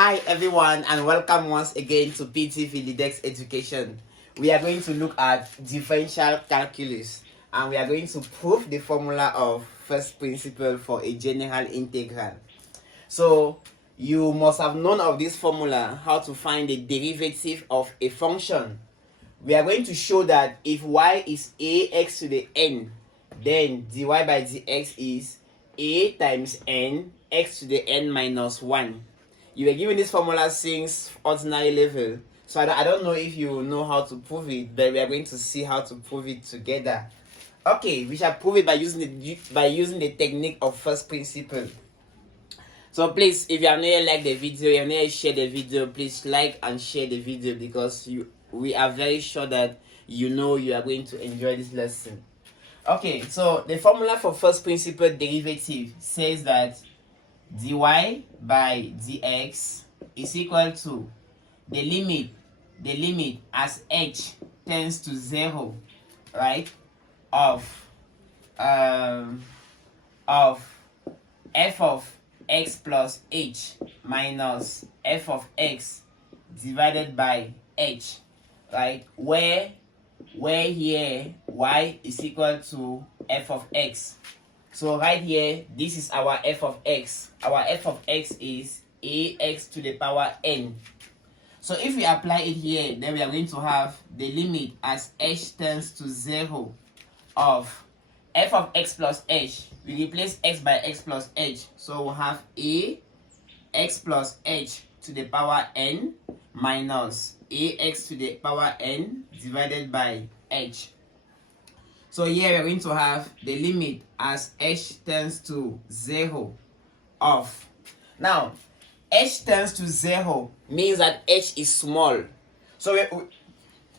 Hi everyone, and welcome once again to PDV LEADEX Education. We are going to look at differential calculus, and we are going to prove the formula of first principle for a general integral. So you must have known of this formula, how to find the derivative of a function. We are going to show that if y is ax to the n, then dy by dx is a times n x to the n minus 1. You were given this formula since ordinary level, so I don't know if you know how to prove it, but we are going to see how to prove it together. Okay, we shall prove it by using the technique of first principle. So please, if you have not yet liked the video, you have not yet shared the video, please like and share the video, because we are very sure that you are going to enjoy this lesson. Okay, so the formula for first principle derivative says that dy by dx is equal to the limit as h tends to 0, right, of f of x plus h minus f of x divided by h, right, where here y is equal to f of x. So right here, this is our f of x. Our f of x is ax to the power n. So if we apply it here, then we are going to have the limit as h tends to 0 of f of x plus h. We replace x by x plus h. So we'll have ax plus h to the power n minus ax to the power n divided by h. So here we're going to have the limit as h tends to 0 of. Now, h tends to 0 means that h is small. So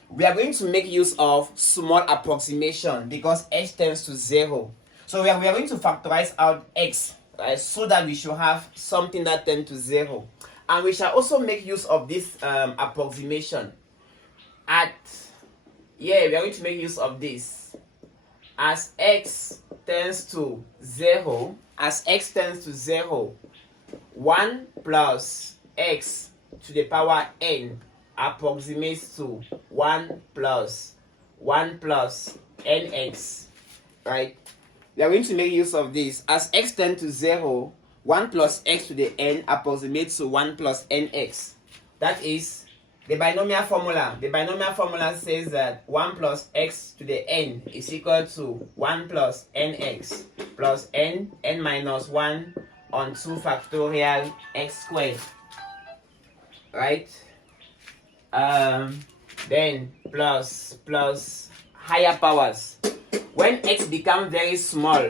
we are going to make use of small approximation because h tends to 0. So we are going to factorize out x, right, so that we should have something that tends to 0. And we shall also make use of this approximation. We are going to make use of this. As x tends to 0, 1 plus x to the power n approximates to 1 plus nx, right? We are going to make use of this. As x tends to 0, 1 plus x to the n approximates to 1 plus nx. That is the binomial formula. The binomial formula says that 1 plus x to the n is equal to 1 plus nx plus n minus 1 on 2 factorial x squared, right? Then plus higher powers. When x becomes very small,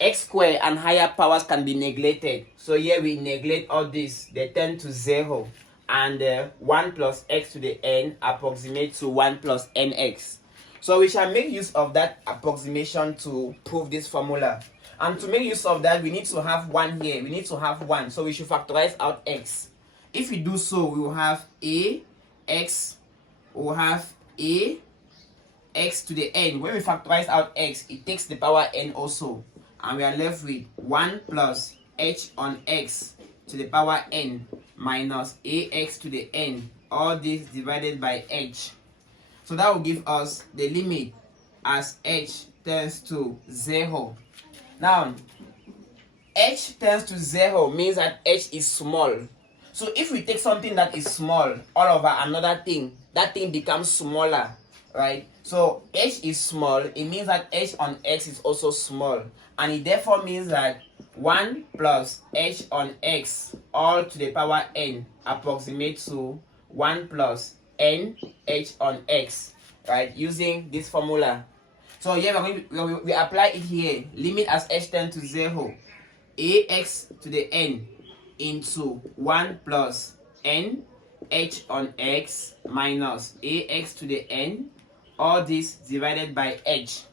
x squared and higher powers can be neglected. So here we neglect all this. They tend to 0. And 1 plus x to the n approximates to 1 plus nx. So we shall make use of that approximation to prove this formula. And to make use of that, we need to have 1 here. We need to have 1. So we should factorize out x. If we do so, we will have ax. We will have ax to the n. When we factorize out x, it takes the power n also. And we are left with 1 plus h on x to the power n minus ax to the n, all this divided by h. So that will give us the limit as h tends to 0. Now, h tends to 0 means that h is small. So if we take something that is small all over another thing, that thing becomes smaller, right? So h is small, it means that h on x is also small. And it therefore means that 1 plus h on x all to the power n approximates to 1 plus n h on x, right, using this formula. So here we apply it here. Limit as h tends to 0, ax to the n into 1 plus n h on x minus ax to the n, all this divided by h.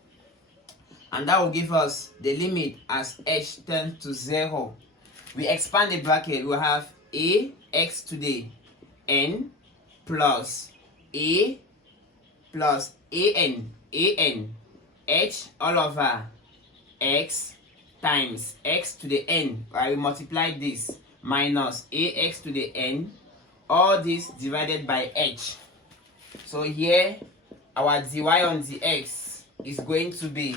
And that will give us the limit as h tends to 0. We expand the bracket. We have ax to the n plus a plus an h all over x times x to the n. Right? We multiply this. minus ax to the n, all this divided by h. So here our dy on dx is going to be,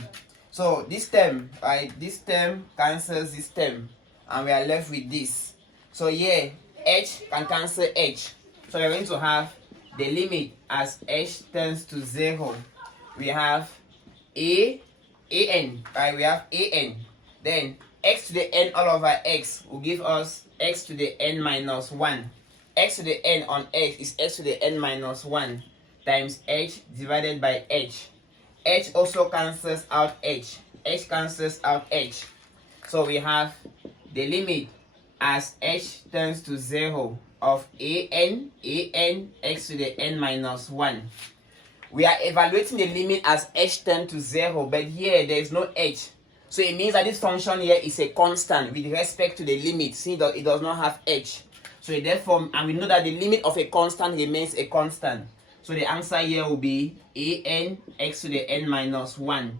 so this term, right, this term cancels this term and we are left with this. So here h can cancel h, so we're going to have the limit as h tends to 0. We have an, right? We have an. Then x to the n all over x will give us x to the n minus 1. X to the n on x is x to the n minus 1 times h divided by h. H also cancels out h. H cancels out h. So we have the limit as h tends to 0 of an x to the n minus 1. We are evaluating the limit as h tends to 0, but here there is no h. So it means that this function here is a constant with respect to the limit. See that it does not have h. So therefore, and we know that the limit of a constant remains a constant. So the answer here will be an x to the n minus 1.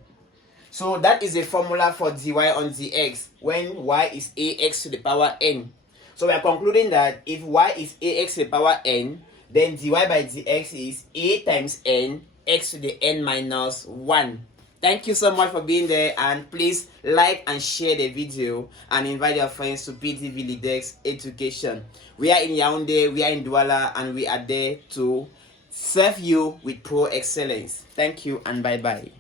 So that is the formula for dy on dx when y is ax to the power n. So we are concluding that if y is ax to the power n, then dy by dx is a times n x to the n minus 1. Thank you so much for being there, and please like and share the video and invite your friends to PDV LEADEX Education. We are in Yaoundé, we are in Douala, and we are there to serve you with pro excellence. Thank you and bye-bye.